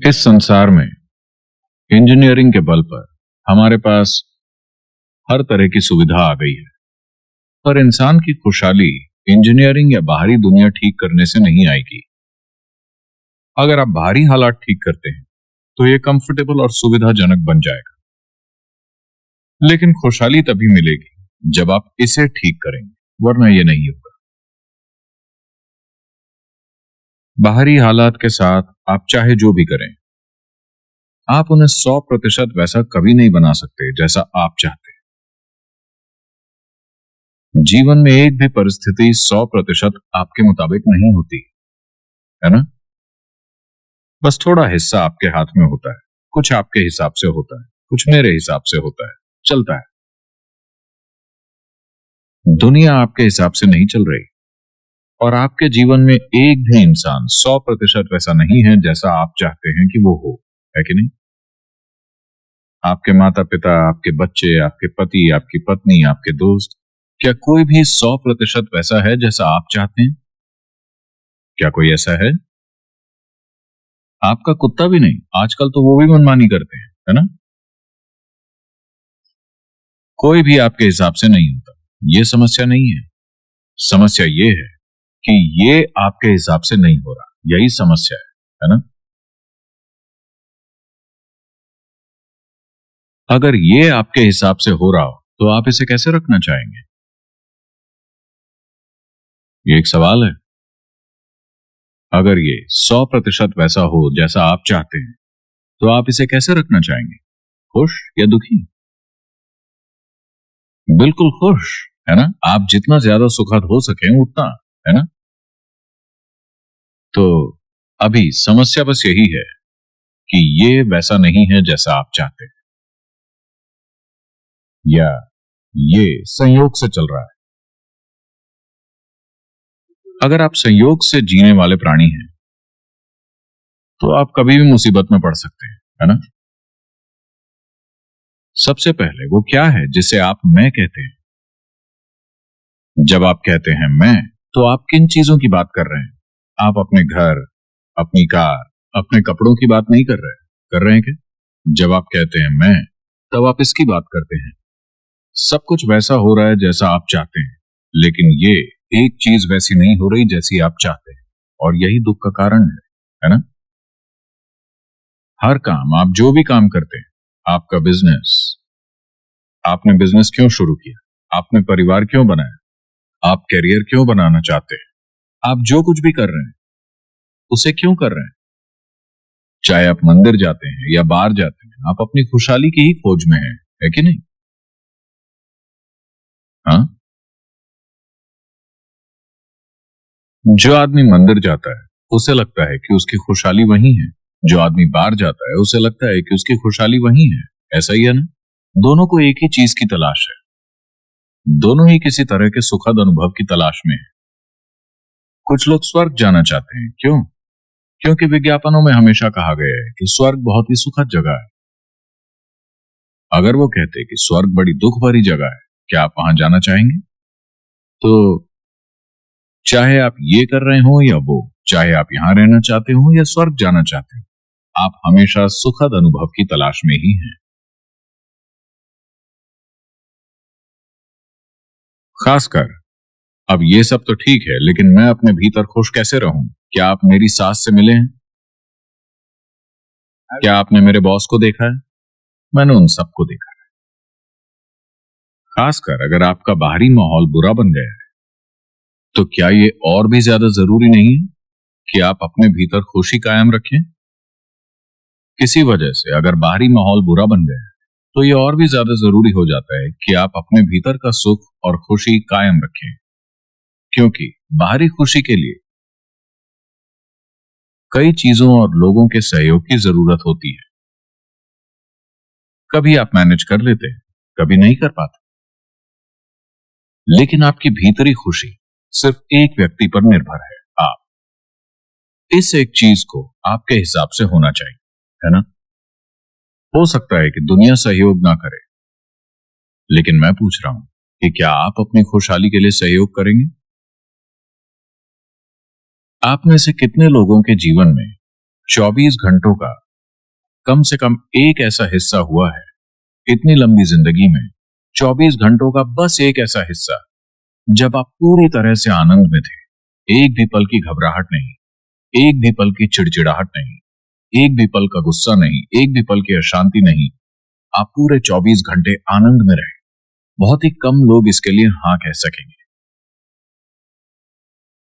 इस संसार में इंजीनियरिंग के बल पर हमारे पास हर तरह की सुविधा आ गई है, पर इंसान की खुशहाली इंजीनियरिंग या बाहरी दुनिया ठीक करने से नहीं आएगी। अगर आप बाहरी हालात ठीक करते हैं तो ये कंफर्टेबल और सुविधाजनक बन जाएगा, लेकिन खुशहाली तभी मिलेगी जब आप इसे ठीक करेंगे, वरना ये नहीं होगा। बाहरी हालात के साथ आप चाहे जो भी करें, आप उन्हें 100% वैसा कभी नहीं बना सकते जैसा आप चाहते हैं। जीवन में एक भी परिस्थिति 100% आपके मुताबिक नहीं होती है ना। बस थोड़ा हिस्सा आपके हाथ में होता है, कुछ आपके हिसाब से होता है, कुछ मेरे हिसाब से होता है, चलता है। दुनिया आपके हिसाब से नहीं चल रही, और आपके जीवन में एक भी इंसान 100% वैसा नहीं है जैसा आप चाहते हैं कि वो हो, है कि नहीं। आपके माता पिता, आपके बच्चे, आपके पति, आपकी पत्नी, आपके दोस्त, क्या कोई भी 100% वैसा है जैसा आप चाहते हैं? क्या कोई ऐसा है? आपका कुत्ता भी नहीं। आजकल तो वो भी मनमानी करते हैं, है ना। कोई भी आपके हिसाब से नहीं होता। ये समस्या नहीं है। समस्या ये है कि ये आपके हिसाब से नहीं हो रहा, यही समस्या है ना। अगर ये आपके हिसाब से हो रहा हो तो आप इसे कैसे रखना चाहेंगे? ये एक सवाल है। अगर ये 100% वैसा हो जैसा आप चाहते हैं तो आप इसे कैसे रखना चाहेंगे? खुश या दुखी? बिल्कुल खुश, है ना। आप जितना ज्यादा सुखद हो सके उतना, है ना। तो अभी समस्या बस यही है कि ये वैसा नहीं है जैसा आप चाहते हैं, या ये संयोग से चल रहा है। अगर आप संयोग से जीने वाले प्राणी हैं तो आप कभी भी मुसीबत में पड़ सकते हैं, है ना। सबसे पहले वो क्या है जिसे आप मैं कहते हैं? जब आप कहते हैं मैं, तो आप किन चीजों की बात कर रहे हैं? आप अपने घर, अपनी कार, अपने कपड़ों की बात नहीं कर रहे हैं क्या? जब आप कहते हैं मैं, तब आप इसकी बात करते हैं। सब कुछ वैसा हो रहा है जैसा आप चाहते हैं, लेकिन ये एक चीज वैसी नहीं हो रही जैसी आप चाहते हैं, और यही दुख का कारण है ना। हर काम, आप जो भी काम करते हैं, आपका बिजनेस, आपने बिजनेस क्यों शुरू किया, आपने परिवार क्यों बनाया, आप करियर क्यों बनाना चाहते हैं, आप जो कुछ भी कर रहे हैं उसे क्यों कर रहे हैं? चाहे आप मंदिर जाते हैं या बाहर जाते हैं, आप अपनी खुशहाली की ही खोज में हैं, है कि नहीं। हाँ, जो आदमी मंदिर जाता है उसे लगता है कि उसकी खुशहाली वही है, जो आदमी बाहर जाता है उसे लगता है कि उसकी खुशहाली वही है। ऐसा ही है ना। दोनों को एक ही चीज की तलाश है, दोनों ही किसी तरह के सुखद अनुभव की तलाश में है। कुछ लोग स्वर्ग जाना चाहते हैं, क्यों? क्योंकि विज्ञापनों में हमेशा कहा गया है कि स्वर्ग बहुत ही सुखद जगह है। अगर वो कहते कि स्वर्ग बड़ी दुख भरी जगह है, क्या आप वहां जाना चाहेंगे? तो चाहे आप ये कर रहे हो या वो, चाहे आप यहां रहना चाहते हो या स्वर्ग जाना चाहते हो, आप हमेशा सुखद अनुभव की तलाश में ही हैं। खासकर अब ये सब तो ठीक है, लेकिन मैं अपने भीतर खुश कैसे रहूं? क्या आप मेरी सास से मिले हैं? क्या आपने मेरे बॉस को देखा है? मैंने उन सबको देखा है। खासकर अगर आपका बाहरी माहौल बुरा बन गया है, तो क्या ये और भी ज्यादा जरूरी नहीं है कि आप अपने भीतर खुशी कायम रखें? किसी वजह से अगर बाहरी माहौल बुरा बन गया है, तो ये और भी ज्यादा जरूरी हो जाता है कि आप अपने भीतर का सुख और खुशी कायम रखें, क्योंकि बाहरी खुशी के लिए कई चीजों और लोगों के सहयोग की जरूरत होती है। कभी आप मैनेज कर लेते हैं, कभी नहीं कर पाते, लेकिन आपकी भीतरी खुशी सिर्फ एक व्यक्ति पर निर्भर है, आप। इस एक चीज को आपके हिसाब से होना चाहिए, है ना। हो सकता है कि दुनिया सहयोग ना करे, लेकिन मैं पूछ रहा हूं कि क्या आप अपनी खुशहाली के लिए सहयोग करेंगे? आप में से कितने लोगों के जीवन में 24 घंटों का कम से कम एक ऐसा हिस्सा हुआ है इतनी लंबी जिंदगी में, 24 घंटों का बस एक ऐसा हिस्सा जब आप पूरी तरह से आनंद में थे, एक भी पल की घबराहट नहीं, एक भी पल की चिड़चिड़ाहट नहीं, एक भी पल का गुस्सा नहीं, एक भी पल की अशांति नहीं, आप पूरे 24 घंटे आनंद में रहे। बहुत ही कम लोग इसके लिए हां कह सकेंगे।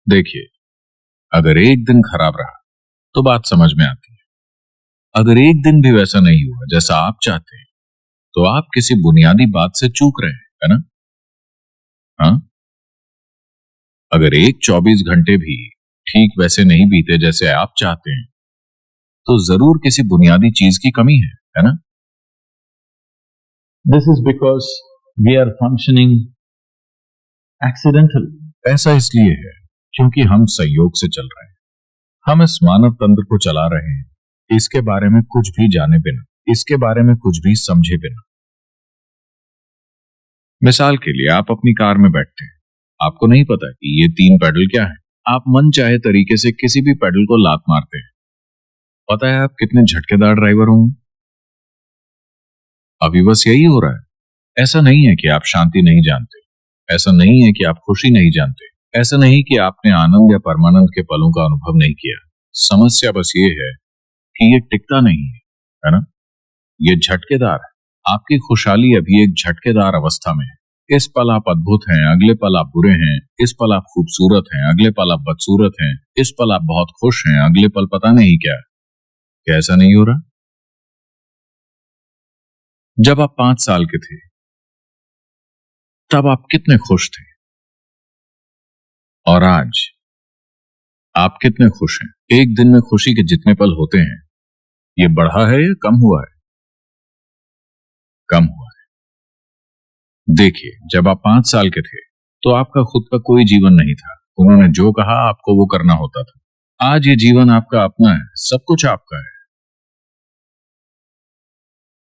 देखिए, अगर एक दिन खराब रहा तो बात समझ में आती है। अगर एक दिन भी वैसा नहीं हुआ जैसा आप चाहते हैं, तो आप किसी बुनियादी बात से चूक रहे हैं, है ना? हाँ, अगर एक 24 घंटे भी ठीक वैसे नहीं बीते जैसे आप चाहते हैं, तो जरूर किसी बुनियादी चीज की कमी है ना? This is because we are functioning accidentally. ऐसा इसलिए है क्योंकि हम संयोग से चल रहे हैं। हम इस मानव तंत्र को चला रहे हैं, इसके बारे में कुछ भी जाने बिना, इसके बारे में कुछ भी समझे बिना। मिसाल के लिए, आप अपनी कार में बैठते हैं, आपको नहीं पता कि ये 3 पैडल क्या है। आप मन चाहे तरीके से किसी भी पैडल को लात मारते हैं। पता है आप कितने झटकेदार ड्राइवर होंगे? अभी बस यही हो रहा है। ऐसा नहीं है कि आप शांति नहीं जानते, ऐसा नहीं है कि आप खुशी नहीं जानते, ऐसा नहीं कि आपने आनंद या परमानंद के पलों का अनुभव नहीं किया। समस्या बस ये है कि ये टिकता नहीं है ना? ये झटकेदार है। आपकी खुशहाली अभी एक झटकेदार अवस्था में है। इस पल आप अद्भुत हैं, अगले पल आप बुरे हैं। इस पल आप खूबसूरत हैं, अगले पल आप बदसूरत हैं। इस पल आप बहुत खुश हैं, अगले पल पता नहीं क्या। क्या ऐसा नहीं हो रहा? जब आप 5 साल के थे, तब आप कितने खुश थे, और आज आप कितने खुश हैं? एक दिन में खुशी के जितने पल होते हैं, ये बढ़ा है या कम हुआ है? कम हुआ है। देखिए, जब आप 5 साल के थे, तो आपका खुद का कोई जीवन नहीं था। उन्होंने जो कहा आपको वो करना होता था। आज ये जीवन आपका अपना है, सब कुछ आपका है।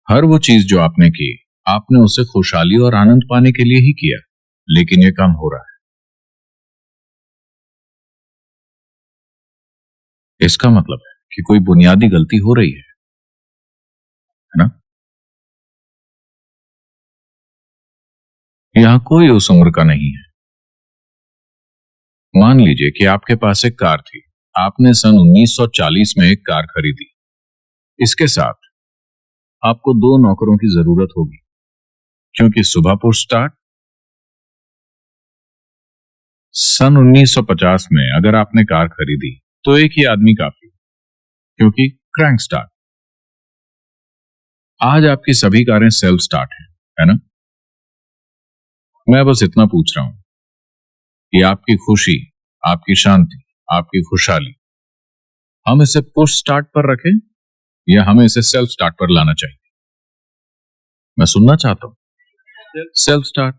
हर वो चीज जो आपने की, आपने उसे खुशहाली और आनंद पाने के लिए ही किया, लेकिन ये कम हो रहा है। इसका मतलब है कि कोई बुनियादी गलती हो रही है ना? यहां कोई उस उम्र का नहीं है। मान लीजिए कि आपके पास एक कार थी। आपने सन 1940 में एक कार खरीदी। इसके साथ आपको 2 नौकरों की जरूरत होगी, क्योंकि सुबह पुश स्टार्ट। सन 1950 में अगर आपने कार खरीदी तो एक ही आदमी काफी, क्योंकि क्रैंक स्टार्ट। आज आपकी सभी कारें सेल्फ स्टार्ट है ना? मैं बस इतना पूछ रहा हूं कि आपकी खुशी, आपकी शांति, आपकी खुशहाली, हम इसे पुश स्टार्ट पर रखें या हमें इसे सेल्फ स्टार्ट पर लाना चाहिए? मैं सुनना चाहता हूं। Self start.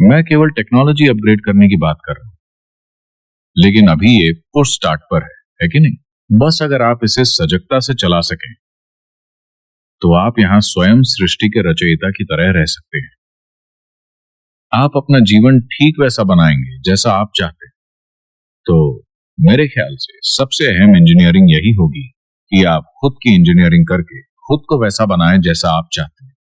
मैं केवल टेक्नोलॉजी अपग्रेड करने की बात कर रहा हूं, लेकिन अभी ये पुश स्टार्ट पर है कि नहीं? बस अगर आप इसे सजगता से चला सकें, तो आप यहां स्वयं सृष्टि के रचयिता की तरह रह सकते हैं। आप अपना जीवन ठीक वैसा बनाएंगे जैसा आप चाहते हैं। तो मेरे ख्याल से सबसे अहम इंजीनियरिंग यही होगी कि आप खुद की इंजीनियरिंग करके खुद को वैसा बनाएं जैसा आप चाहते हैं,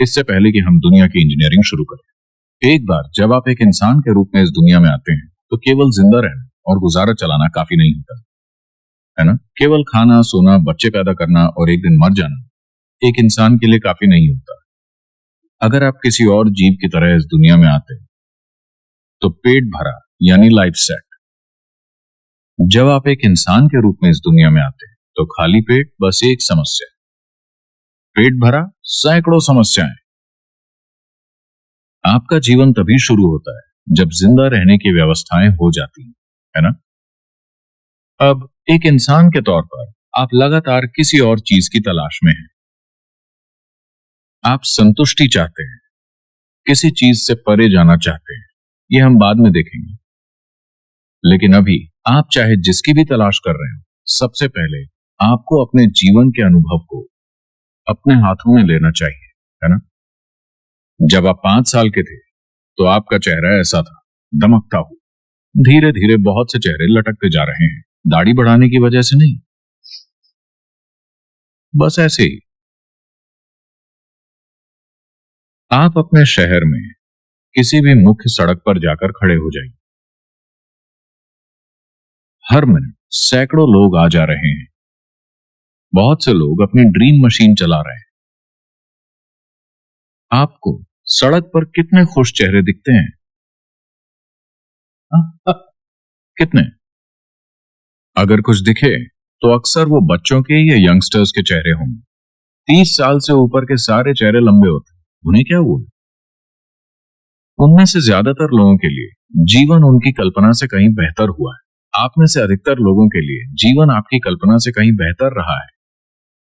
इससे पहले कि हम दुनिया की इंजीनियरिंग शुरू करें। एक बार जब आप एक इंसान के रूप में इस दुनिया में आते हैं, तो केवल जिंदा रहना और गुजारा चलाना काफी नहीं होता, है ना? केवल खाना, सोना, बच्चे पैदा करना और एक दिन मर जाना एक इंसान के लिए काफी नहीं होता। अगर आप किसी और जीव की तरह इस दुनिया में आते हैं, तो पेट भरा यानी लाइफ सेट। जब आप एक इंसान के रूप में इस दुनिया में आते हैं, तो खाली पेट बस एक समस्या, पेट भरा सैकड़ों समस्याएं। आपका जीवन तभी शुरू होता है जब जिंदा रहने की व्यवस्थाएं हो जाती हैं, है ना? अब एक इंसान के तौर पर आप लगातार किसी और चीज की तलाश में हैं। आप संतुष्टि चाहते हैं, किसी चीज से परे जाना चाहते हैं, ये हम बाद में देखेंगे। लेकिन अभी आप चाहे जिसकी भी तलाश कर रहे हो, सबसे पहले आपको अपने जीवन के अनुभव को अपने हाथों में लेना चाहिए, है ना? जब आप 5 साल के थे, तो आपका चेहरा ऐसा था, दमकता हुआ। धीरे धीरे बहुत से चेहरे लटकते जा रहे हैं, दाढ़ी बढ़ाने की वजह से नहीं, बस ऐसे ही आप अपने शहर में किसी भी मुख्य सड़क पर जाकर खड़े हो जाइए। हर मिनट सैकड़ों लोग आ जा रहे हैं। बहुत से लोग अपनी ड्रीम मशीन चला रहे हैं। आपको सड़क पर कितने खुश चेहरे दिखते हैं? कितने? अगर कुछ दिखे तो अक्सर वो बच्चों के या यंगस्टर्स के चेहरे होंगे। 30 साल से ऊपर के सारे चेहरे लंबे होते हैं। उन्हें क्या हुआ? उनमें से ज्यादातर लोगों के लिए जीवन उनकी कल्पना से कहीं बेहतर हुआ है। आप में से अधिकतर लोगों के लिए जीवन आपकी कल्पना से कहीं बेहतर रहा है।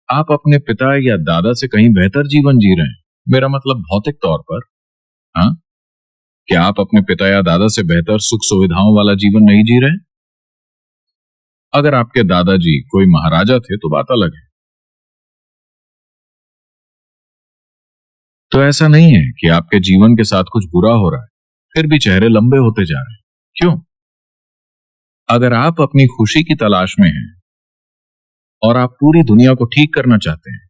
आप अपने पिता या दादा से कहीं बेहतर जीवन जी रहे हैं। मेरा मतलब भौतिक तौर पर। हाँ, क्या आप अपने पिता या दादा से बेहतर सुख सुविधाओं वाला जीवन नहीं जी रहे? अगर आपके दादाजी कोई महाराजा थे तो बात अलग है। तो ऐसा नहीं है कि आपके जीवन के साथ कुछ बुरा हो रहा है, फिर भी चेहरे लंबे होते जा रहे हैं। क्यों? अगर आप अपनी खुशी की तलाश में हैं और आप पूरी दुनिया को ठीक करना चाहते हैं,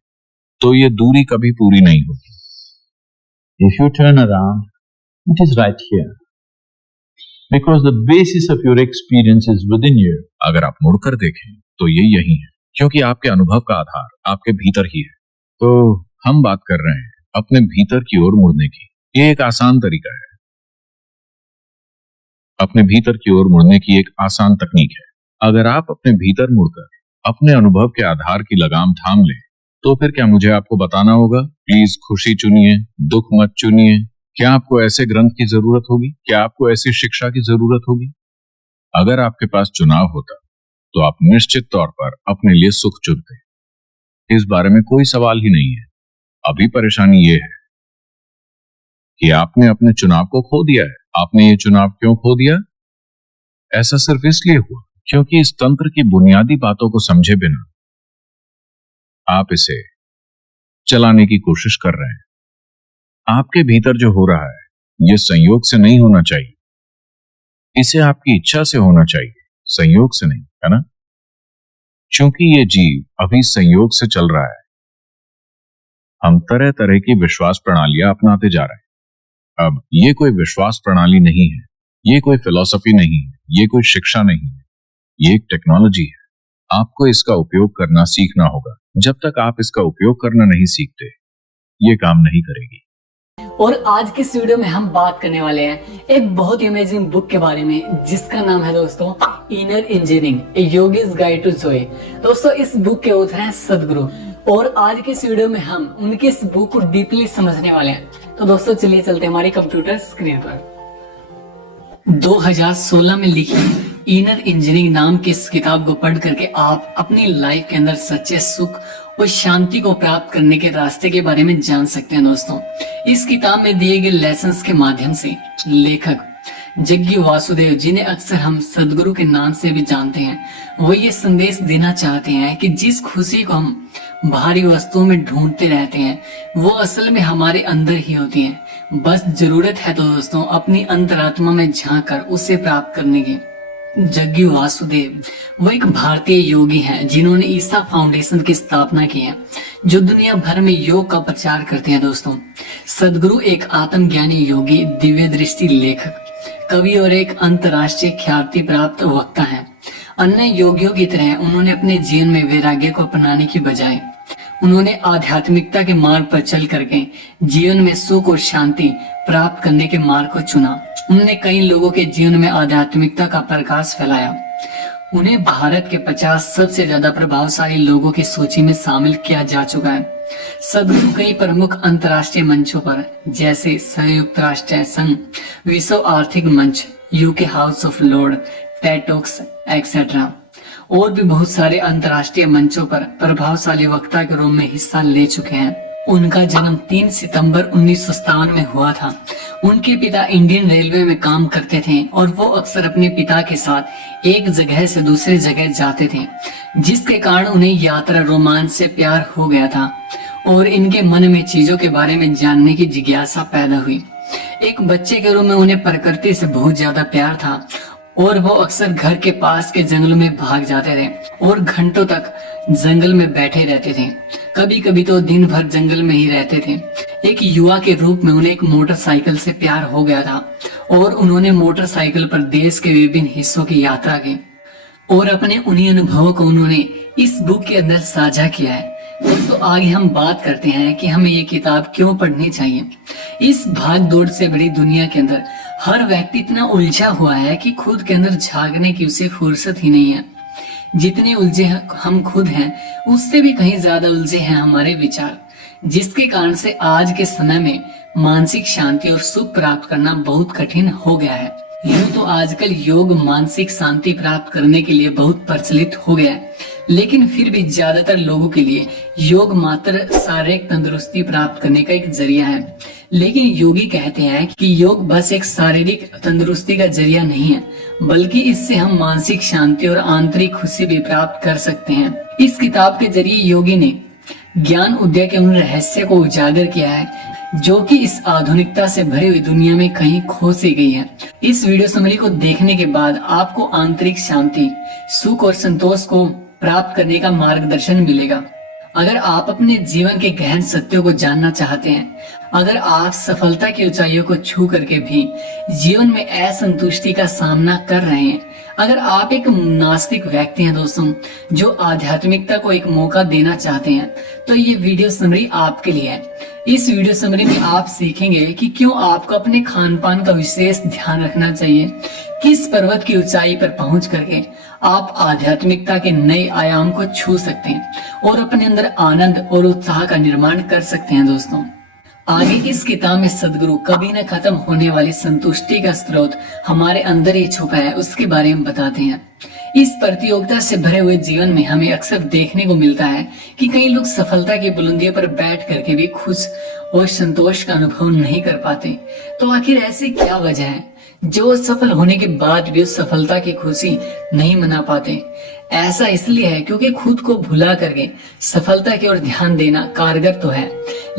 तो ये दूरी कभी पूरी नहीं होगी। If you turn around, it is right here. Because the basis of your experience is within you. अगर आप मुड़कर देखें तो ये यही है, क्योंकि आपके अनुभव का आधार आपके भीतर ही है। तो हम बात कर रहे हैं अपने भीतर की ओर मुड़ने की। ये एक आसान तरीका है। अपने भीतर की ओर मुड़ने की एक आसान तकनीक है। अगर आप अपने भीतर मुड़कर अपने अनुभव के आधार की लगाम थाम लें, तो फिर क्या मुझे आपको बताना होगा, प्लीज खुशी चुनिए, दुख मत चुनिए? क्या आपको ऐसे ग्रंथ की जरूरत होगी? क्या आपको ऐसी शिक्षा की जरूरत होगी? अगर आपके पास चुनाव होता तो आप निश्चित तौर पर अपने लिए सुख चुनते। इस बारे में कोई सवाल ही नहीं है। अभी परेशानी यह है कि आपने अपने चुनाव को खो दिया है। आपने ये चुनाव क्यों खो दिया? ऐसा सिर्फ इसलिए हुआ क्योंकि इस तंत्र की बुनियादी बातों को समझे बिना आप इसे चलाने की कोशिश कर रहे हैं। आपके भीतर जो हो रहा है यह संयोग से नहीं होना चाहिए। इसे आपकी इच्छा से होना चाहिए, संयोग से नहीं, है ना? क्योंकि ये जीव अभी संयोग से चल रहा है। हम तरह तरह की विश्वास प्रणालियां अपनाते जा रहे हैं। अब ये कोई विश्वास प्रणाली नहीं है, ये कोई फिलॉसफी नहीं है, ये कोई शिक्षा नहीं है, ये एक टेक्नोलॉजी है। आपको इसका उपयोग करना सीखना होगा। जब तक आप इसका उपयोग करना नहीं सीखते, ये काम नहीं करेगी। और आज की इस वीडियो में हम बात करने वाले हैं एक बहुत ही अमेजिंग बुक के बारे में, जिसका नाम है दोस्तों inner engineering, a yogi's guide to joy. दोस्तों इस बुक के ऑथर हैं सदगुरु, और आज की इस वीडियो में हम उनकी इस बुक को डीपली समझने वाले हैं। तो दोस्तों चलिए चलते हैं हमारी कंप्यूटर स्क्रीन पर। 2016 में लिखी इनर इंजीनियरिंग नाम की इस किताब को पढ़ करके आप अपनी लाइफ के अंदर सच्चे सुख और शांति को प्राप्त करने के रास्ते के बारे में जान सकते हैं। दोस्तों इस किताब में दिए गए लेसन्स के माध्यम से लेखक जग्गी वासुदेव, जिन्हें अक्सर हम सदगुरु के नाम से भी जानते हैं, वो ये संदेश देना चाहते हैं कि जिस खुशी को हम बाहरी वस्तुओं में ढूंढते रहते हैं वो असल में हमारे अंदर ही होती है। बस जरूरत है तो दोस्तों अपनी अंतरात्मा में झांक कर उसे प्राप्त करने की। जग्गी वासुदेव वो एक भारतीय योगी हैं जिन्होंने ईसा फाउंडेशन की स्थापना की है, जो दुनिया भर में योग का प्रचार करते हैं। दोस्तों सदगुरु एक आत्मज्ञानी योगी, दिव्य दृष्टि लेखक, कवि और एक अंतर्राष्ट्रीय ख्याति प्राप्त वक्ता हैं। अन्य योगियों की तरह उन्होंने अपने जीवन में वैराग्य को अपनाने की बजाय उन्होंने आध्यात्मिकता के मार्ग पर चल करके जीवन में सुख और शांति प्राप्त करने के मार्ग को चुना। उन्होंने कई लोगों के जीवन में आध्यात्मिकता का प्रकाश फैलाया। उन्हें भारत के 50 सबसे ज्यादा प्रभावशाली लोगों की सूची में शामिल किया जा चुका है। सदगुरु कई प्रमुख अंतर्राष्ट्रीय मंचों पर जैसे संयुक्त राष्ट्र संघ, विश्व आर्थिक मंच, UK house of Lord, Ted talks etcetera और भी बहुत सारे अंतर्राष्ट्रीय मंचों पर प्रभावशाली वक्ता के रूप में हिस्सा ले चुके हैं। उनका जन्म 3 सितंबर 1957 में हुआ था। उनके पिता इंडियन रेलवे में काम करते थे और वो अक्सर अपने पिता के साथ एक जगह से दूसरे जगह जाते थे, जिसके कारण उन्हें यात्रा रोमांच से प्यार हो गया था और इनके मन में चीजों के बारे में जानने की जिज्ञासा पैदा हुई। एक बच्चे के रूप में उन्हें प्रकृति से बहुत ज्यादा प्यार था और वो अक्सर घर के पास के जंगलों में भाग जाते थे और घंटों तक जंगल में बैठे रहते थे। कभी कभी तो दिन भर जंगल में ही रहते थे। एक युवा के रूप में उन्हें एक मोटरसाइकिल से प्यार हो गया था और उन्होंने मोटरसाइकिल पर देश के विभिन्न हिस्सों की यात्रा की और अपने उन्हीं अनुभवों को उन्होंने इस बुक के अंदर साझा किया है। दोस्तों, आगे हम बात करते हैं कि हमें ये किताब क्यों पढ़नी चाहिए। इस भाग दौड़ से बड़ी दुनिया के अंदर हर व्यक्ति इतना उलझा हुआ है कि खुद के अंदर झांकने की उसे फुर्सत ही नहीं है। जितने उलझे हम खुद हैं, उससे भी कहीं ज्यादा उलझे हैं हमारे विचार, जिसके कारण से आज के समय में मानसिक शांति और सुख प्राप्त करना बहुत कठिन हो गया है। यूं तो आजकल योग मानसिक शांति प्राप्त करने के लिए बहुत प्रचलित हो गया है, लेकिन फिर भी ज्यादातर लोगों के लिए योग मात्र शारीरिक तंदुरुस्ती प्राप्त करने का एक जरिया है। लेकिन योगी कहते हैं कि योग बस एक शारीरिक तंदुरुस्ती का जरिया नहीं है, बल्कि इससे हम मानसिक शांति और आंतरिक खुशी भी प्राप्त कर सकते हैं। इस किताब के जरिए योगी ने ज्ञान उदय के उन रहस्य को उजागर किया है जो कि इस आधुनिकता से भरी हुई दुनिया में कहीं खो सी गई है। इस वीडियो समरी को देखने के बाद आपको आंतरिक शांति, सुख और संतोष को प्राप्त करने का मार्गदर्शन मिलेगा। अगर आप अपने जीवन के गहन सत्यों को जानना चाहते हैं, अगर आप सफलता की ऊंचाइयों को छू करके भी जीवन में असंतुष्टि का सामना कर रहे हैं, अगर आप एक नास्तिक व्यक्ति हैं दोस्तों, जो आध्यात्मिकता को एक मौका देना चाहते हैं, तो ये वीडियो समरी आपके लिए है। इस वीडियो समरी में आप सीखेंगे कि क्यों आपको अपने खान पान का विशेष ध्यान रखना चाहिए, किस पर्वत की ऊंचाई पर पहुंच करके आप आध्यात्मिकता के नए आयाम को छू सकते हैं और अपने अंदर आनंद और उत्साह का निर्माण कर सकते हैं। दोस्तों, आगे इस किताब में सदगुरु कभी न खत्म होने वाली संतुष्टि का स्रोत हमारे अंदर ही छुपा है, उसके बारे में बताते हैं। इस प्रतियोगिता से भरे हुए जीवन में हमें अक्सर देखने को मिलता है कि कई लोग सफलता की बुलंदियों पर बैठ करके भी खुश और संतोष का अनुभव नहीं कर पाते। तो आखिर ऐसी क्या वजह है जो सफल होने के बाद भी उस सफलता की खुशी नहीं मना पाते? ऐसा इसलिए है क्योंकि खुद को भुला करके सफलता की ओर ध्यान देना कारगर तो है,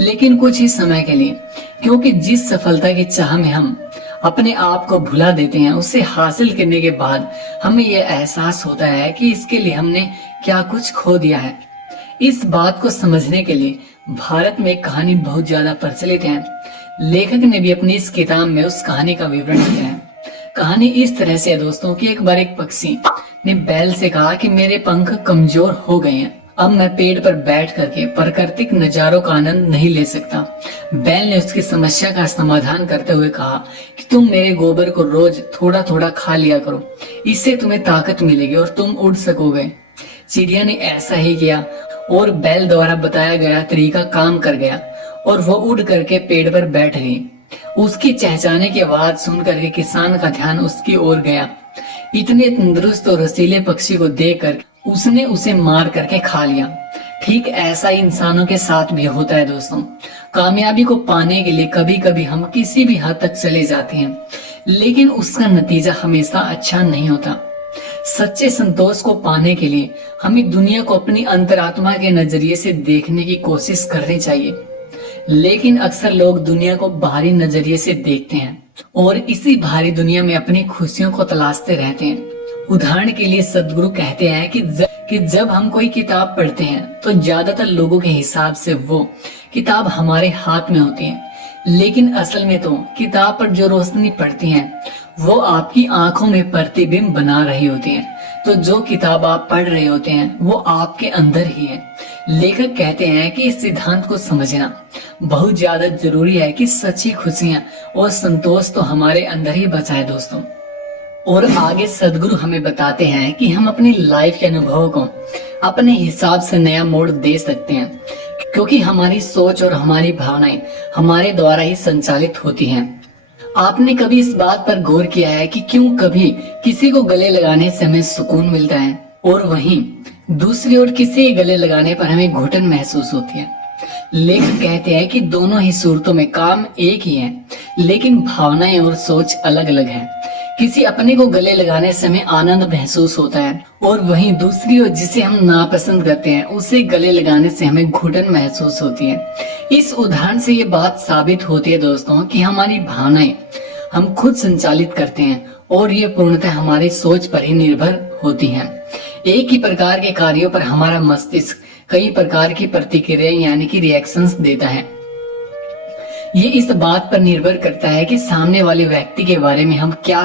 लेकिन कुछ ही समय के लिए, क्योंकि जिस सफलता की चाह में हम अपने आप को भुला देते हैं, उसे हासिल करने के बाद हमें यह एहसास होता है कि इसके लिए हमने क्या कुछ खो दिया है। इस बात को समझने के लिए भारत में एक कहानी बहुत ज्यादा प्रचलित है। लेखक ने भी अपनी इस किताब में उस कहानी का विवरण किया है। कहानी इस तरह से है दोस्तों कि एक बार एक पक्षी ने बैल से कहा कि मेरे पंख कमजोर हो गए हैं, अब मैं पेड़ पर बैठ करके प्राकृतिक नजारों का आनंद नहीं ले सकता। बैल ने उसकी समस्या का समाधान करते हुए कहा कि तुम मेरे गोबर को रोज थोड़ा थोड़ा खा लिया करो, इससे तुम्हें ताकत मिलेगी और तुम उड़ सकोगे। चिड़िया ने ऐसा ही किया और बैल द्वारा बताया गया तरीका काम कर गया और वो उड़ करके पेड़ पर बैठ गई। उसकी चहचहाने की आवाज सुन करके किसान का ध्यान उसकी ओर गया। इतने तंदुरुस्त और रसीले पक्षी को देखकर उसने उसे मार करके खा लिया। ठीक ऐसा ही इंसानों के साथ भी होता है दोस्तों। कामयाबी को पाने के लिए कभी कभी हम किसी भी हद तक चले जाते हैं, लेकिन उसका नतीजा हमेशा अच्छा नहीं होता। सच्चे संतोष को पाने के लिए हमें दुनिया को अपनी अंतरात्मा के नजरिए से देखने की कोशिश करनी चाहिए, लेकिन अक्सर लोग दुनिया को बाहरी नजरिए से देखते हैं और इसी बाहरी दुनिया में अपनी खुशियों को तलाशते रहते हैं। उदाहरण के लिए सदगुरु कहते हैं कि जब हम कोई किताब पढ़ते हैं तो ज्यादातर लोगों के हिसाब से वो किताब हमारे हाथ में होती है, लेकिन असल में तो किताब पर जो रोशनी पड़ती है वो आपकी आंखों में प्रतिबिंब बना रही होती है। तो जो किताब आप पढ़ रहे होते हैं वो आपके अंदर ही है। लेखक कहते हैं कि इस सिद्धांत को समझना बहुत ज्यादा जरूरी है कि सच्ची खुशियां और संतोष तो हमारे अंदर ही बचा है दोस्तों। और आगे सदगुरु हमें बताते हैं कि हम अपनी लाइफ के अनुभवों को अपने हिसाब से नया मोड़ दे सकते हैं, क्योंकि हमारी सोच और हमारी भावनाएं हमारे द्वारा ही संचालित होती हैं। आपने कभी इस बात पर गौर किया है कि क्यों कभी किसी को गले लगाने से हमें सुकून मिलता है और वहीं दूसरी ओर किसी के गले लगाने पर हमें घुटन महसूस होती है? लेखक कहते हैं कि दोनों ही सूरतों में काम एक ही है, लेकिन भावनाएं और सोच अलग अलग है। किसी अपने को गले लगाने से हमें आनंद महसूस होता है और वहीं दूसरी ओर जिसे हम नापसंद करते हैं उसे गले लगाने से हमें घुटन महसूस होती है। इस उदाहरण से ये बात साबित होती है दोस्तों कि हमारी भावनाएं हम खुद संचालित करते हैं और ये पूर्णतः हमारी सोच पर ही निर्भर होती हैं। एक ही प्रकार के कार्यों पर हमारा मस्तिष्क कई प्रकार की प्रतिक्रिया यानी कि रिएक्शंस देता है। ये इस बात पर निर्भर करता है कि सामने वाले व्यक्ति के बारे में हम क्या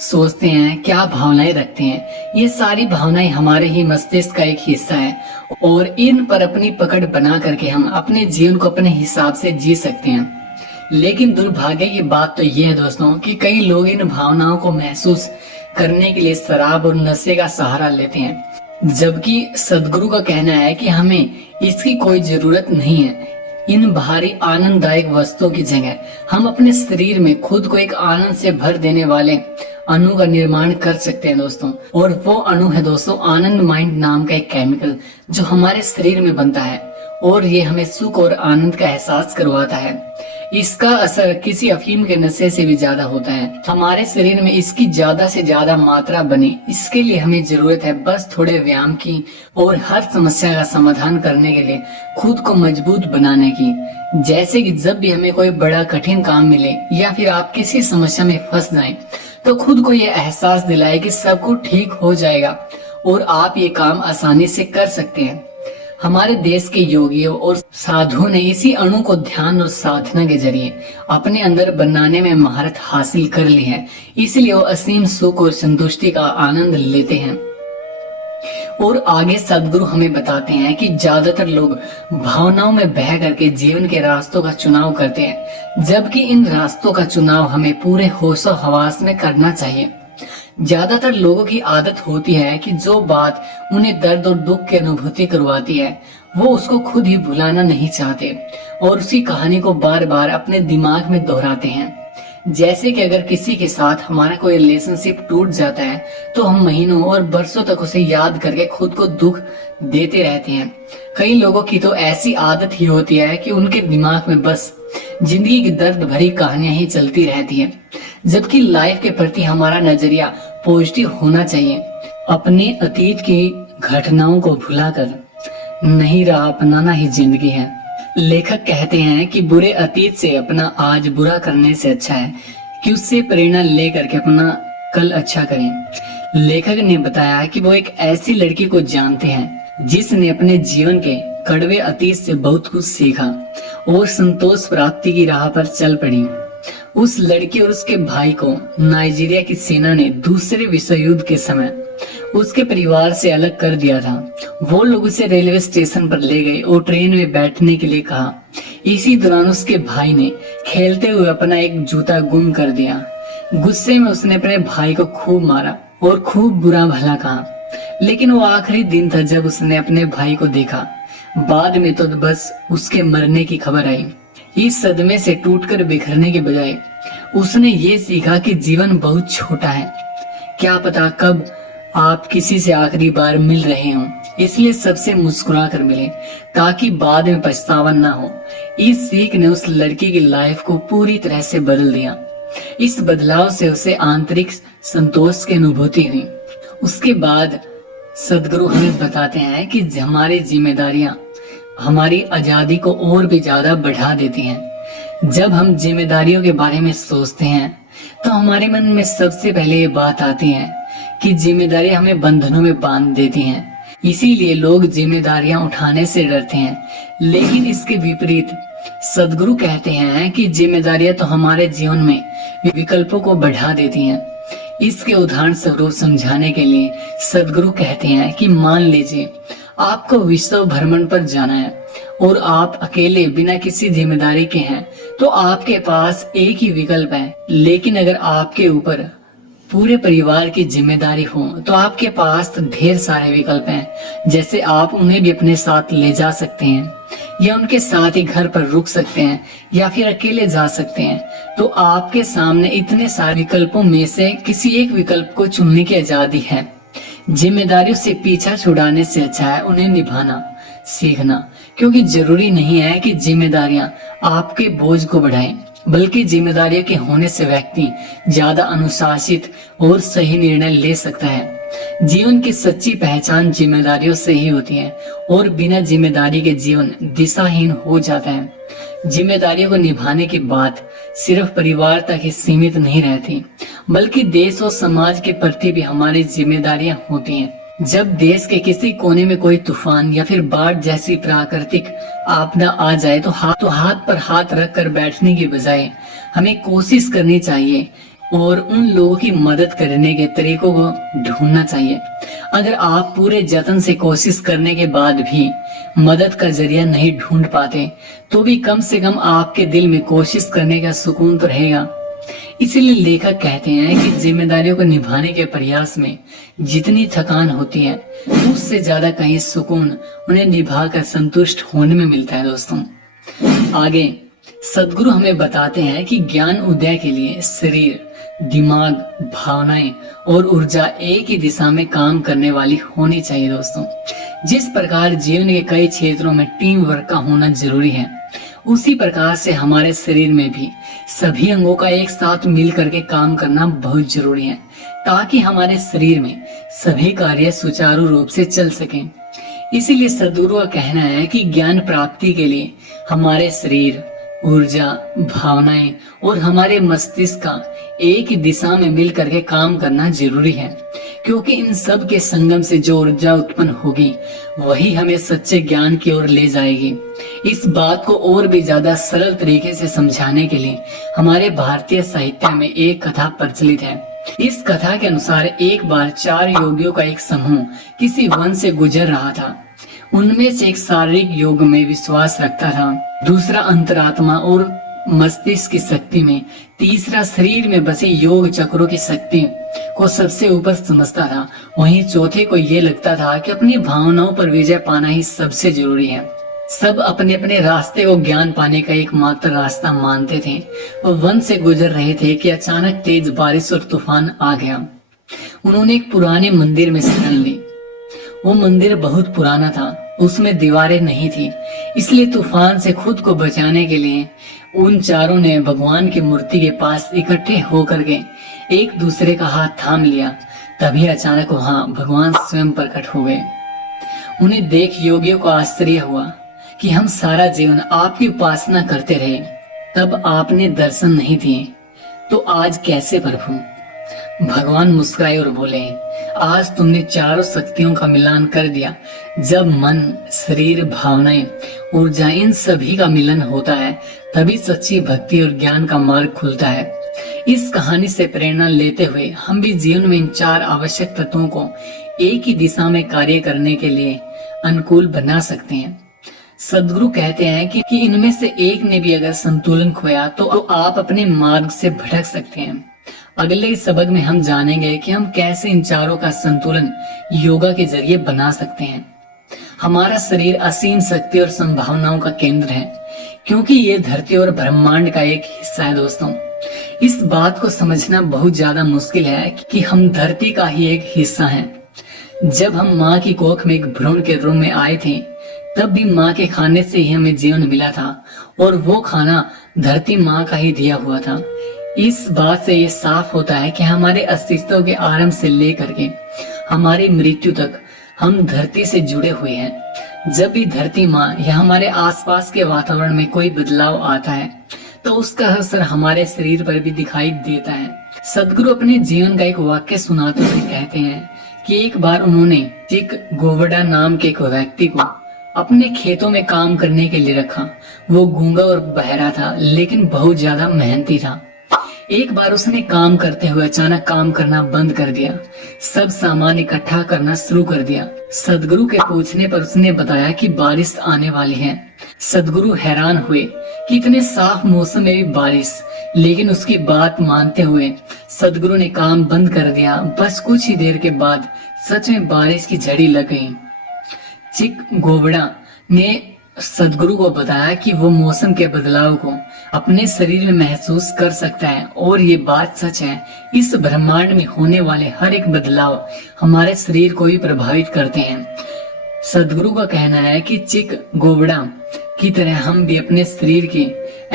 सोचते हैं, क्या भावनाएं रखते हैं। ये सारी भावनाएं हमारे ही मस्तिष्क का एक हिस्सा है और इन पर अपनी पकड़ बना करके हम अपने जीवन को अपने हिसाब से जी सकते हैं। लेकिन दुर्भाग्य की बात तो यह है दोस्तों कि कई लोग इन भावनाओं को महसूस करने के लिए शराब और नशे का सहारा लेते हैं, जबकि सदगुरु का कहना है कि हमें इसकी कोई जरूरत नहीं है। इन बाहरी आनंददायक वस्तुओं की जगह हम अपने शरीर में खुद को एक आनंद से भर देने वाले अणु का निर्माण कर सकते हैं दोस्तों। और वो अणु है दोस्तों आनंद माइंड नाम का एक केमिकल जो हमारे शरीर में बनता है और ये हमें सुख और आनंद का एहसास करवाता है। इसका असर किसी अफीम के नशे से भी ज्यादा होता है। हमारे शरीर में इसकी ज्यादा से ज्यादा मात्रा बने, इसके लिए हमें जरूरत है बस थोड़े व्यायाम की और हर समस्या का समाधान करने के लिए खुद को मजबूत बनाने की। जैसे कि जब भी हमें कोई बड़ा कठिन काम मिले या फिर आप किसी समस्या में फंस जाएं, तो खुद को ये एहसास दिलाए कि सब कुछ ठीक हो जाएगा और आप ये काम आसानी से कर सकते हैं। हमारे देश के योगियों और साधुओं ने इसी अणु को ध्यान और साधना के जरिए अपने अंदर बनाने में महारत हासिल कर ली है। इसलिए वो असीम सुख और संतुष्टि का आनंद लेते हैं। और आगे सदगुरु हमें बताते हैं कि ज्यादातर लोग भावनाओं में बह करके जीवन के रास्तों का चुनाव करते हैं, जबकि इन रास्तों का चुनाव हमें पूरे होशो हवास में करना चाहिए। ज्यादातर लोगों की आदत होती है कि जो बात उन्हें दर्द और दुख की अनुभूति करवाती है वो उसको खुद ही भुलाना नहीं चाहते और उसी कहानी को बार बार अपने दिमाग में दोहराते हैं। जैसे कि अगर किसी के साथ हमारा कोई रिलेशनशिप टूट जाता है तो हम महीनों और बरसों तक उसे याद करके खुद को दुख देते रहते हैं। कई लोगों की तो ऐसी आदत ही होती है कि उनके दिमाग में बस जिंदगी की दर्द भरी कहानियां ही चलती रहती है, जबकि लाइफ के प्रति हमारा नजरिया पॉजिटिव होना चाहिए। अपने अतीत की घटनाओं को भुलाकर नहीं राह अपनाना ही जिंदगी है। लेखक कहते हैं कि बुरे अतीत से अपना आज बुरा करने से अच्छा है कि उससे प्रेरणा लेकर के अपना कल अच्छा करें। लेखक ने बताया कि वो एक ऐसी लड़की को जानते हैं जिसने अपने जीवन के कड़वे अतीत से बहुत कुछ सीखा और संतोष प्राप्ति की राह पर चल पड़ी। उस लड़की और उसके भाई को नाइजीरिया की सेना ने दूसरे विश्व युद्ध के समय उसके परिवार से अलग कर दिया था। वो लोग उसे रेलवे स्टेशन पर ले गए और ट्रेन में बैठने के लिए कहा। इसी दौरान उसके भाई ने खेलते हुए अपना एक जूता गुम कर दिया। गुस्से में उसने अपने भाई को खूब मारा और खूब बुरा भला कहा, लेकिन वो आखिरी दिन था जब उसने अपने भाई को देखा। बाद में तो बस उसके मरने की खबर आई। इस सदमे से टूटकर बिखरने के बजाय उसने ये सीखा कि जीवन बहुत छोटा है, क्या पता कब आप किसी से आखिरी बार मिल रहे हों, इसलिए सबसे मुस्कुरा कर मिले ताकि बाद में पछतावा ना हो। इस सीख ने उस लड़की की लाइफ को पूरी तरह से बदल दिया। इस बदलाव से उसे आंतरिक संतोष की अनुभूति हुई। उसके बाद सदगुरु हमें बताते हैं कि हमारी जिम्मेदारियां हमारी आजादी को और भी ज्यादा बढ़ा देती हैं। जब हम जिम्मेदारियों के बारे में सोचते हैं तो हमारे मन में सबसे पहले ये बात आती है कि जिम्मेदारी हमें बंधनों में बांध देती हैं। इसीलिए लोग जिम्मेदारियां उठाने से डरते हैं। लेकिन इसके विपरीत सदगुरु कहते हैं कि जिम्मेदारियां तो हमारे जीवन में विकल्पों को बढ़ा देती हैं। इसके उदाहरण स्वरूप समझाने के लिए सदगुरु कहते हैं कि मान लीजिए आपको विश्व भ्रमण पर जाना है और आप अकेले बिना किसी जिम्मेदारी के हैं, तो आपके पास एक ही विकल्प है। लेकिन अगर आपके ऊपर पूरे परिवार की जिम्मेदारी हो तो आपके पास ढेर सारे विकल्प हैं। जैसे आप उन्हें भी अपने साथ ले जा सकते हैं या उनके साथ ही घर पर रुक सकते हैं या फिर अकेले जा सकते हैं। तो आपके सामने इतने सारे विकल्पों में से किसी एक विकल्प को चुनने की आजादी है। जिम्मेदारियों से पीछा छुड़ाने से अच्छा है उन्हें निभाना सीखना, क्योंकि जरूरी नहीं है कि जिम्मेदारियां आपके बोझ को बढ़ाएं, बल्कि जिम्मेदारियों के होने से व्यक्ति ज्यादा अनुशासित और सही निर्णय ले सकता है। जीवन की सच्ची पहचान जिम्मेदारियों से ही होती है और बिना जिम्मेदारी के जीवन दिशाहीन हो जाता है। जिम्मेदारियों को निभाने की बात सिर्फ परिवार तक ही सीमित नहीं रहती, बल्कि देश और समाज के प्रति भी हमारी जिम्मेदारियां होती हैं। जब देश के किसी कोने में कोई तूफान या फिर बाढ़ जैसी प्राकृतिक आपदा आ जाए तो हाथ पर हाथ रखकर बैठने की बजाय हमें कोशिश करनी चाहिए और उन लोगों की मदद करने के तरीकों को ढूंढना चाहिए। अगर आप पूरे जतन से कोशिश करने के बाद भी मदद का जरिया नहीं ढूंढ पाते तो भी कम से कम आपके दिल में कोशिश करने का सुकून तो रहेगा। इसीलिए लेखक कहते हैं कि जिम्मेदारियों को निभाने के प्रयास में जितनी थकान होती है उससे ज्यादा कहीं सुकून उन्हें निभाकर संतुष्ट होने में मिलता है। दोस्तों आगे सद्गुरु हमें बताते हैं कि ज्ञान उदय के लिए शरीर, दिमाग, भावनाएं और ऊर्जा एक ही दिशा में काम करने वाली होनी चाहिए। दोस्तों जिस प्रकार जीवन के कई क्षेत्रों में टीम वर्क का होना जरूरी है उसी प्रकार से हमारे शरीर में भी सभी अंगों का एक साथ मिल करके काम करना बहुत जरूरी है ताकि हमारे शरीर में सभी कार्य सुचारू रूप से चल सकें। इसीलिए सद्गुरु का कहना है कि ज्ञान प्राप्ति के लिए हमारे शरीर, ऊर्जा, भावनाएं और हमारे मस्तिष्क का एक ही दिशा में मिल करके काम करना जरूरी है, क्योंकि इन सब के संगम से जो ऊर्जा उत्पन्न होगी वही हमें सच्चे ज्ञान की ओर ले जाएगी। इस बात को और भी ज्यादा सरल तरीके से समझाने के लिए हमारे भारतीय साहित्य में एक कथा प्रचलित है। इस कथा के अनुसार एक बार 4 योगियों का एक समूह किसी वन से गुजर रहा था। उनमें से एक शारीरिक योग में विश्वास रखता था, दूसरा अंतरात्मा और मस्तिष्क की शक्ति में, तीसरा शरीर में बसे योग चक्रों की शक्ति को सबसे ऊपर समझता था। वहीं चौथे को ये लगता था कि अपनी भावनाओं पर विजय पाना ही सबसे जरूरी है। सब अपने अपने रास्ते को ज्ञान पाने का एकमात्र रास्ता मानते थे। वो वन से गुजर रहे थे कि अचानक तेज बारिश और तूफान आ गया। उन्होंने एक पुराने मंदिर में शरण ली। वो मंदिर बहुत पुराना था, उसमें दीवारें नहीं थी, इसलिए तूफान से खुद को बचाने के लिए उन चारों ने भगवान की मूर्ति के पास इकट्ठे होकर के एक दूसरे का हाथ थाम लिया। तभी अचानक वहां भगवान स्वयं प्रकट हो गए। उन्हें देख योगियों को आश्चर्य हुआ कि हम सारा जीवन आपकी उपासना करते रहे, तब आपने दर्शन नहीं दिए, तो आज कैसे प्रभु? भगवान मुस्कुराए और बोले, आज तुमने चारों शक्तियों का मिलान कर दिया। जब मन, शरीर, भावनाएं, ऊर्जा इन सभी का मिलन होता है तभी सच्ची भक्ति और ज्ञान का मार्ग खुलता है। इस कहानी से प्रेरणा लेते हुए हम भी जीवन में इन 4 आवश्यक तत्वों को एक ही दिशा में कार्य करने के लिए अनुकूल बना सकते हैं। सद्गुरु कहते हैं कि इनमें से एक ने भी अगर संतुलन खोया तो आप अपने मार्ग से भटक सकते हैं। अगले सबक में हम जानेंगे कि हम कैसे इन चारों का संतुलन योगा के जरिए बना सकते हैं। हमारा शरीर असीम शक्ति और संभावनाओं का केंद्र है, क्योंकि ये धरती और ब्रह्मांड का एक हिस्सा है। दोस्तों इस बात को समझना बहुत ज्यादा मुश्किल है कि हम धरती का ही एक हिस्सा हैं। जब हम माँ की कोख में एक भ्रूण के रूप में आए थे तब भी माँ के खाने से ही हमें जीवन मिला था और वो खाना धरती माँ का ही दिया हुआ था। इस बात से ये साफ होता है कि हमारे अस्तित्व के आरंभ से लेकर के हमारी मृत्यु तक हम धरती से जुड़े हुए हैं। जब भी धरती माँ या हमारे आसपास के वातावरण में कोई बदलाव आता है तो उसका असर हमारे शरीर पर भी दिखाई देता है। सद्गुरु अपने जीवन का एक वाक्य सुनाते हुए कहते हैं कि एक बार उन्होंने चिक गोवड़ा नाम के एक व्यक्ति को अपने खेतों में काम करने के लिए रखा। वो गूंगा और बहरा था, लेकिन बहुत ज्यादा मेहनती था। एक बार उसने काम करते हुए अचानक काम करना बंद कर दिया, सब सामान इकट्ठा करना शुरू कर दिया। सद्गुरु के पूछने पर उसने बताया कि बारिश आने वाली है। सद्गुरु हैरान हुए कि इतने साफ मौसम में भी बारिश, लेकिन उसकी बात मानते हुए सद्गुरु ने काम बंद कर दिया। बस कुछ ही देर के बाद सच में बारिश की झड़ी लग गई। चिक गोवड़ा ने सद्गुरु को बताया कि वो मौसम के बदलाव को अपने शरीर में महसूस कर सकता है और ये बात सच है। इस ब्रह्मांड में होने वाले हर एक बदलाव हमारे शरीर को भी प्रभावित करते हैं। सद्गुरु का कहना है कि चिक गोवड़ा की तरह हम भी अपने शरीर के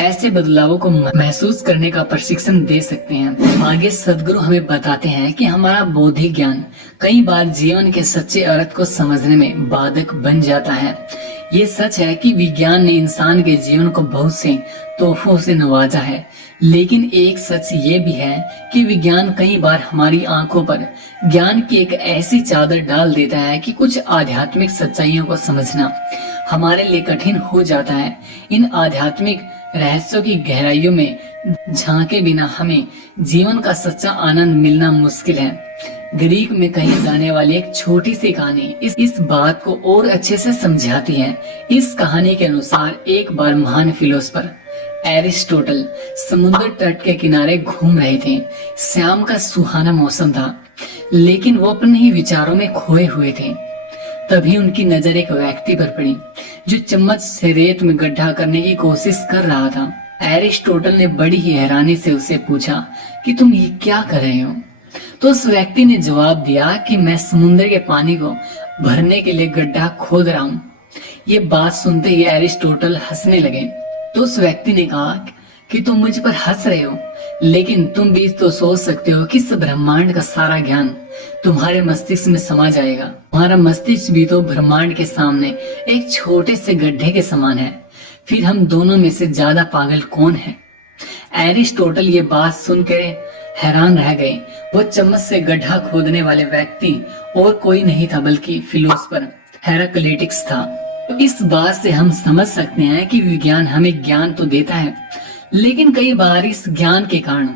ऐसे बदलावों को महसूस करने का प्रशिक्षण दे सकते हैं। आगे सद्गुरु हमें बताते हैं कि हमारा बौद्धिक ज्ञान कई बार जीवन के सच्चे अर्थ को समझने में बाधक बन जाता है। ये सच है कि विज्ञान ने इंसान के जीवन को बहुत से तोहफों से नवाजा है, लेकिन एक सच ये भी है कि विज्ञान कई बार हमारी आंखों पर ज्ञान की एक ऐसी चादर डाल देता है कि कुछ आध्यात्मिक सच्चाइयों को समझना हमारे लिए कठिन हो जाता है। इन आध्यात्मिक रहस्यों की गहराइयों में झांके बिना हमें जीवन का सच्चा आनंद मिलना मुश्किल है। ग्रीक में कही जाने वाली एक छोटी सी कहानी इस बात को और अच्छे से समझाती है। इस कहानी के अनुसार एक बार महान फिलोसोफर एरिस्टोटल समुद्र तट के किनारे घूम रहे थे। शाम का सुहाना मौसम था, लेकिन वो अपने ही विचारों में खोए हुए थे। तभी उनकी नजर एक व्यक्ति पर पड़ी जो चम्मच से रेत में गड्ढा करने की कोशिश कर रहा था। एरिस्टोटल ने बड़ी ही हैरानी से उसे पूछा कि तुम ये क्या कर रहे हो? तो उस व्यक्ति ने जवाब दिया कि मैं समुद्र के पानी को भरने के लिए गड्ढा खोद रहा हूँ। ये बात सुनते ही एरिस्टोटल हंसने लगे। तो उस व्यक्ति ने कहा कि तुम मुझ पर हंस रहे हो, लेकिन तुम भी तो सोच सकते हो कि इस ब्रह्मांड का सारा ज्ञान तुम्हारे मस्तिष्क में समा जाएगा। तुम्हारा मस्तिष्क भी तो ब्रह्मांड के सामने एक छोटे से गड्ढे के समान है। फिर हम दोनों में से ज्यादा पागल कौन है? एरिस्टोटल ये बात सुनकर हैरान रह गए। वो चम्मच से गड्ढा खोदने वाले व्यक्ति और कोई नहीं था बल्कि फिलोसोफर हेराक्लिटस था। तो इस बात से हम समझ सकते हैं कि विज्ञान हमें ज्ञान तो देता है, लेकिन कई बार इस ज्ञान के कारण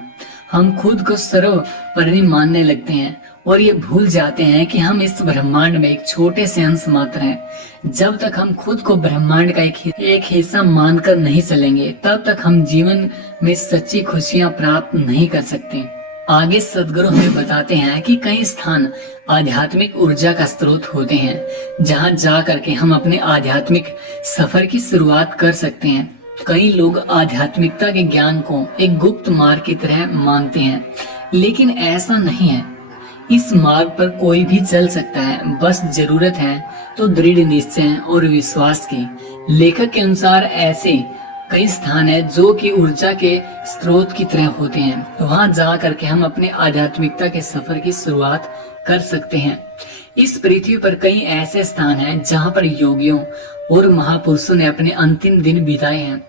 हम खुद को सर्वोपरि मानने लगते हैं और ये भूल जाते हैं कि हम इस ब्रह्मांड में एक छोटे से अंश मात्र हैं। जब तक हम खुद को ब्रह्मांड का एक हिस्सा मानकर नहीं चलेंगे, तब तक हम जीवन में सच्ची खुशियां प्राप्त नहीं कर सकते। आगे सदगुरु हमें बताते हैं कि कई स्थान आध्यात्मिक ऊर्जा का स्रोत होते हैं, जहां जा करके हम अपने आध्यात्मिक सफर की शुरुआत कर सकते हैं। कई लोग आध्यात्मिकता के ज्ञान को एक गुप्त मार्ग की तरह मानते हैं, लेकिन ऐसा नहीं है। इस मार्ग पर कोई भी चल सकता है, बस जरूरत है तो दृढ़ निश्चय और विश्वास की। लेखक के अनुसार ऐसे कई स्थान है जो कि ऊर्जा के स्रोत की तरह होते हैं। वहां जा करके हम अपने आध्यात्मिकता के सफर की शुरुआत कर सकते हैं। इस पृथ्वी पर कई ऐसे स्थान हैं जहां पर योगियों और महापुरुषों ने अपने अंतिम दिन बिताए हैं।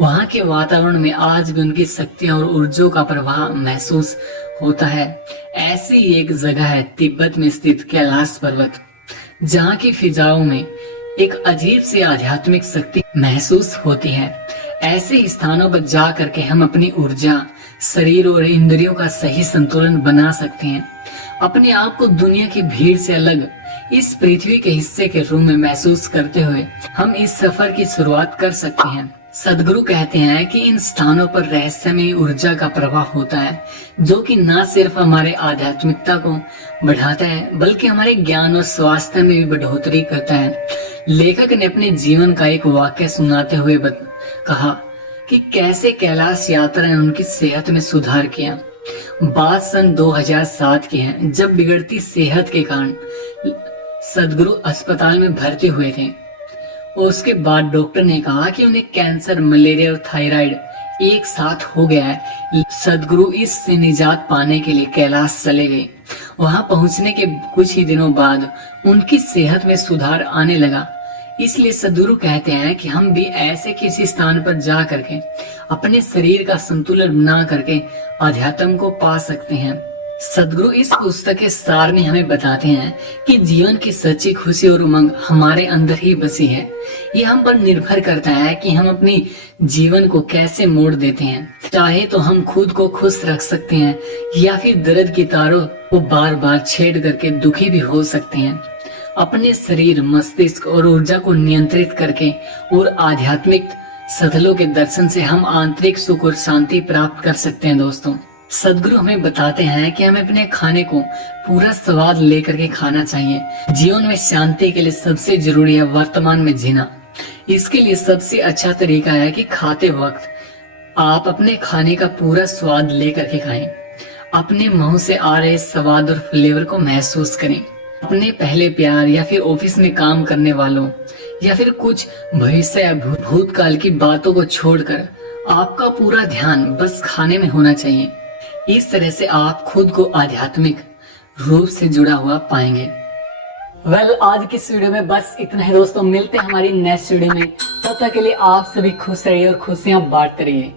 वहां के वातावरण में आज भी उनकी शक्तियां और ऊर्जा का प्रवाह महसूस होता है। ऐसी एक जगह है तिब्बत में स्थित कैलाश पर्वत, जहाँ की फिजाओं में एक अजीब सी आध्यात्मिक शक्ति महसूस होती है। ऐसे स्थानों पर जा करके हम अपनी ऊर्जा, शरीर और इंद्रियों का सही संतुलन बना सकते हैं। अपने आप को दुनिया की भीड़ से अलग इस पृथ्वी के हिस्से के रूप में महसूस करते हुए हम इस सफर की शुरुआत कर सकते हैं। सदगुरु कहते हैं कि इन स्थानों पर रहस्यमय ऊर्जा का प्रवाह होता है, जो कि न सिर्फ हमारे आध्यात्मिकता को बढ़ाता है, बल्कि हमारे ज्ञान और स्वास्थ्य में भी बढ़ोतरी करता है। लेखक ने अपने जीवन का एक वाक्य सुनाते हुए कहा कि कैसे कैलाश यात्रा ने उनकी सेहत में सुधार किया। बात सन 2007 की है, जब बिगड़ती सेहत के कारण सदगुरु अस्पताल में भर्ती हुए थे। उसके बाद डॉक्टर ने कहा कि उन्हें कैंसर, मलेरिया और थायराइड एक साथ हो गया है। सदगुरु इससे निजात पाने के लिए कैलाश चले गए। वहां पहुंचने के कुछ ही दिनों बाद उनकी सेहत में सुधार आने लगा। इसलिए सदगुरु कहते हैं कि हम भी ऐसे किसी स्थान पर जा करके अपने शरीर का संतुलन बना करके अध्यात्म को पा सकते हैं। सदगुरु इस पुस्तक के सार में हमें बताते हैं कि जीवन की सच्ची खुशी और उमंग हमारे अंदर ही बसी है। ये हम पर निर्भर करता है कि हम अपनी जीवन को कैसे मोड़ देते हैं। चाहे तो हम खुद को खुश रख सकते हैं या फिर दर्द की तारों को बार बार छेड़ करके दुखी भी हो सकते हैं। अपने शरीर, मस्तिष्क और ऊर्जा को नियंत्रित करके और आध्यात्मिक सतलों के दर्शन से हम आंतरिक सुख और शांति प्राप्त कर सकते हैं। दोस्तों, सदगुरु हमें बताते हैं कि हमें अपने खाने को पूरा स्वाद लेकर के खाना चाहिए। जीवन में शांति के लिए सबसे जरूरी है वर्तमान में जीना। इसके लिए सबसे अच्छा तरीका है कि खाते वक्त आप अपने खाने का पूरा स्वाद लेकर के खाएं। अपने मुंह से आ रहे स्वाद और फ्लेवर को महसूस करें। अपने पहले प्यार या फिर ऑफिस में काम करने वालों या फिर कुछ भविष्य या भूतकाल की बातों को छोड़कर आपका पूरा ध्यान बस खाने में होना चाहिए। इस तरह से आप खुद को आध्यात्मिक रूप से जुड़ा हुआ पाएंगे। आज की इस वीडियो में बस इतना ही दोस्तों। मिलते हैं हमारी नेक्स्ट वीडियो में। तब तक के लिए आप सभी खुश रहिए और खुशियां बांटते रहिए।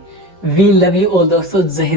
वी लव यू ऑल दोस्तों। जय हिंद।